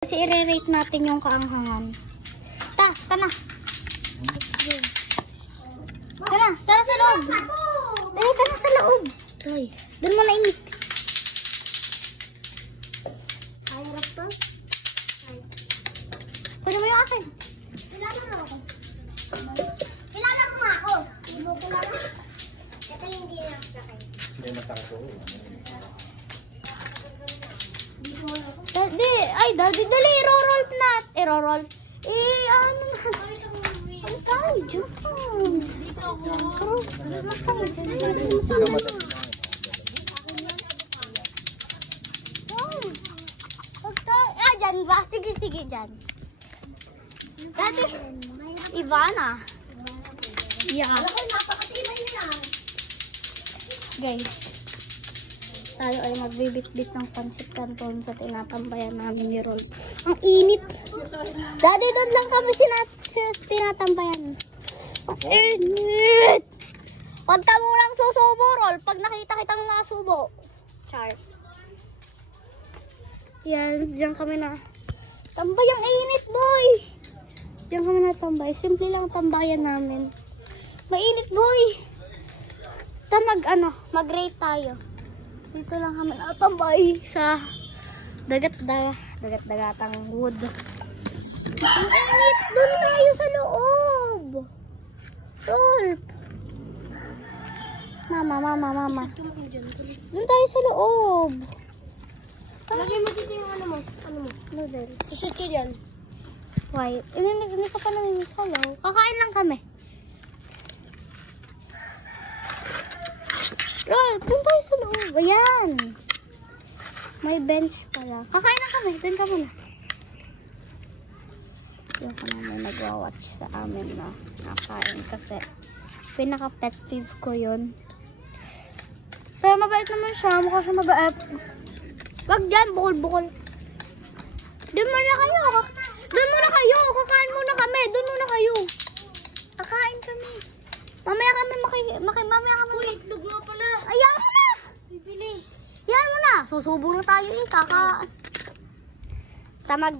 Kasi i-rate natin yung kaanghangan. Tana. Sige. Tara sa loob. Dali, tara sa loob. Ay, doon mo na i-mix. Hirap to? Pwede mo yung akin. Kilala mo ako. Kilala mo ako. Ibo ko lang. Ito hindi na sa akin. Hindi matako. Daddy, dali, i-roll na. I-roll. Ano na. Ang tayo, joke. Dito ako. Dyan ba? Sige, dyan. Daddy, Ivana. Yeah. Guys. Tayo ay magbibit-bit ng pancit canton sa tinatambayan namin ni Rol. Ang init. Daddy, doon lang kami tinatambayan. Ang init. Huwag ka munang susubo, Rol. Pag nakita kitang masubo. Char. Yan, diyan kami na. Tambay ang init, boy. Diyan kami na tambay. Simple lang tambayan namin. Mainit, boy. Mag-rate tayo. Dito lang kami natambay sa dagat-dagatang wood. Ang init! Doon tayo sa loob! Rolf! Mama. Doon tayo sa loob! Lagyan mo dito yung ano mo? Noodles. Isit ka dyan. Why? Hindi ka pa namin follow. Kakain lang kami. Rolf! Doon tayo sa loob. Ayan! May bench pala. Kakain lang kami. Doon ka muna. Yung ka namin nagwa-watch sa amin na nakain kasi pinaka-pet peeve ko yun. Pero mabait naman siya. Mukha siya mabait. Wag dyan. Bukol-bukol. Doon muna kayo. Kakain muna kami. Doon muna kayo. Kakain kami. Mamaya kami Uy, itlog nga pala. Ayan mo na. Bibili. Yan mo na. Susubo na tayo eh. Tamag